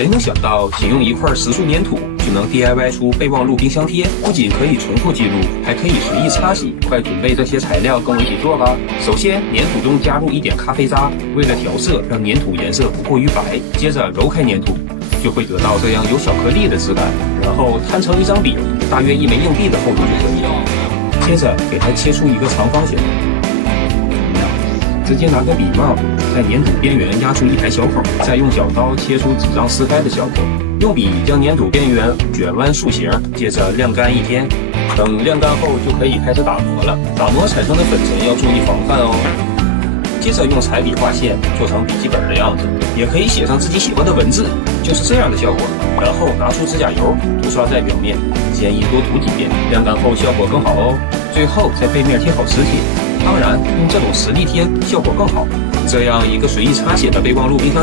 谁能想到，仅用一块食塑粘土就能 DIY 出备忘录冰箱贴？不仅可以重复记录，还可以随意擦洗。快准备这些材料，跟我一起做吧。首先，粘土中加入一点咖啡渣，为了调色，让粘土颜色不过于白。接着揉开粘土，就会得到这样有小颗粒的质感。然后摊成一张饼，大约1枚硬币的厚度就可以了。接着给它切出一个长方形。直接拿个笔帽在粘土边缘压出一排小口，再用小刀切出纸张撕开的小口，用笔将粘土边缘卷弯塑形，接着晾干1天。等晾干后就可以开始打磨了。打磨产生的粉尘要注意防范哦。接着用彩笔画线，做成笔记本的样子，也可以写上自己喜欢的文字，就是这样的效果。然后拿出指甲油涂刷在表面，建议多涂几遍，晾干后效果更好哦。最后在背面贴好磁铁。当然，用这种实力贴效果更好。这样一个随意擦写的备忘录冰箱